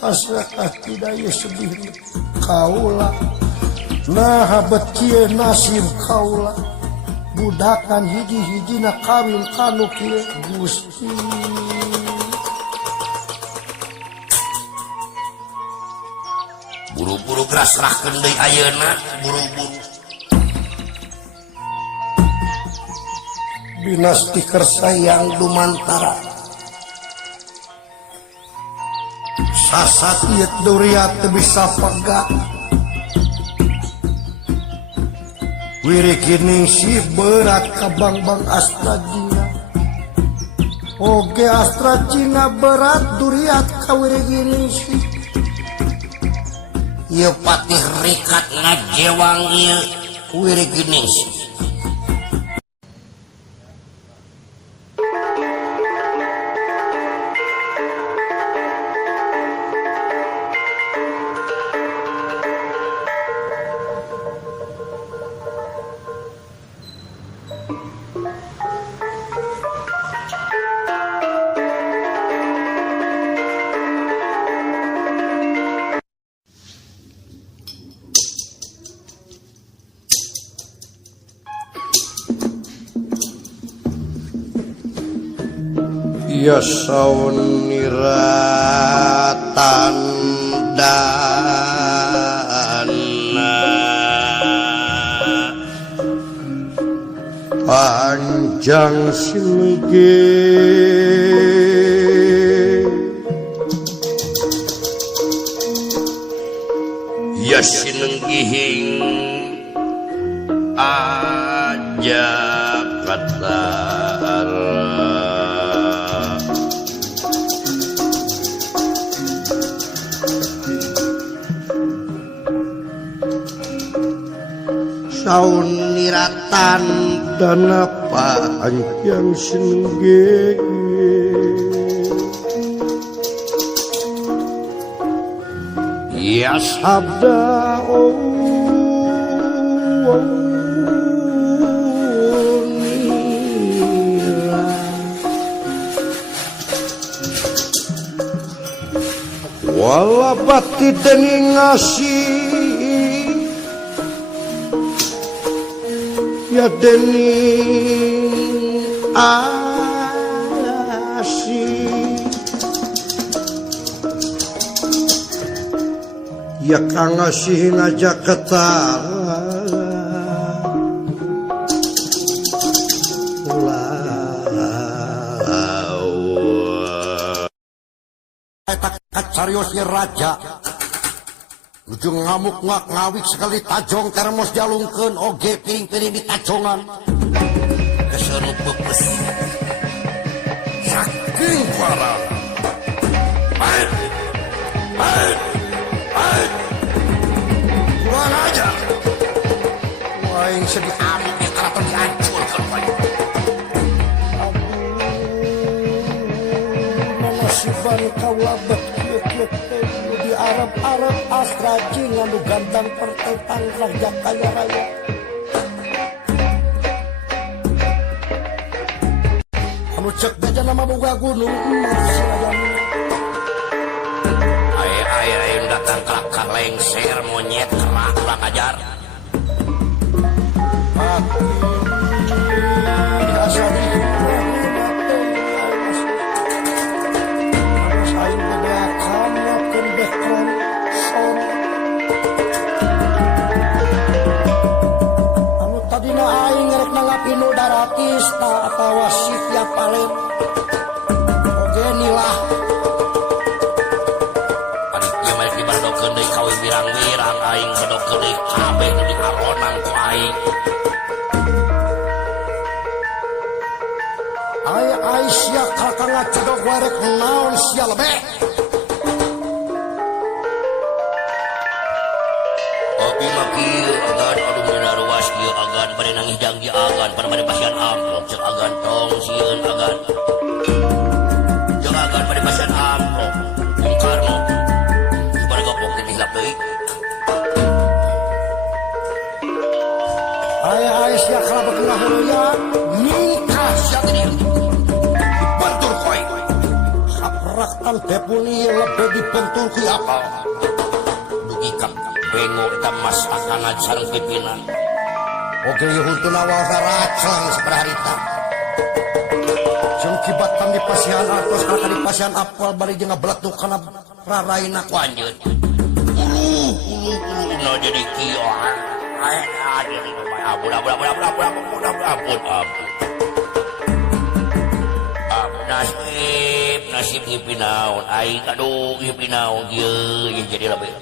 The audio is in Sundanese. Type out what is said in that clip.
pasrah tidak sedih kaula nah bet nasib kaula budakan hiji-hijina kawin kanu kieu Gusti buru-buru gerasrahkeun deui ayeuna buru-buru dinasti Kersayang Dumantara sasat ieu duriat teu bisa pegah wirik geuning si berat ka Bang Astra Jina oge Astra Jina berat duriat ka wirik geuning si ieu patih rikat ngajewang ieu wirik geuning si ya sauniratan dana panjang silege ya sinenggihing aja katara sauniratan dana panjang sinenge ya sabda wala bati dening ngasih ya dening asih ya kang ngasih ngajak ketara cariosnya raja ujung ngamuk ngawik sekali tajong termos jalungkeun oge piring-piring di tajongan keseru pepes saking parah baik kurang ajar waing sedih amin ya karaton dihancurkan baik nasiban kaula di Arab Astra Jina nu gandang pertetan raja kaya raya anu cek aja nama boga gunung air datang kelakar lengser monyet kerak kurang ajar biasa dina aing ngerek nangapinu daratis atau wasif ya paling oge nilah adik ieu mah dibadokeun deui kawin wirang-wirang aing badokeun deui kabeh nu diaronan ku aing ai sia kakang ngacodog warek naon sia lebeh obi mah kieu agan aduh bener ruas kieu agan bade nangis janji agan pada bade pasian amplop cek agan tong sieun agan jeung agan bade pasian amplop Bung Karno sabaraga gopok dihilap deui ai sia kalabek ngaheureuyang nikah sia teh dieu bantur koy saprak taktan tepuni lebih dibentul ku apa dugi kap bengo eta mas akanad sareng pimpinan oke yuhuntun awal garacang seberharita jeung kibatan di pasihan atos kana di pasihan apal bari jeung ngabeletuk kana raraina lanjut no jadi kieu ampun nasib ngipinaon aing aduh ngipinaon ieu jadi lebih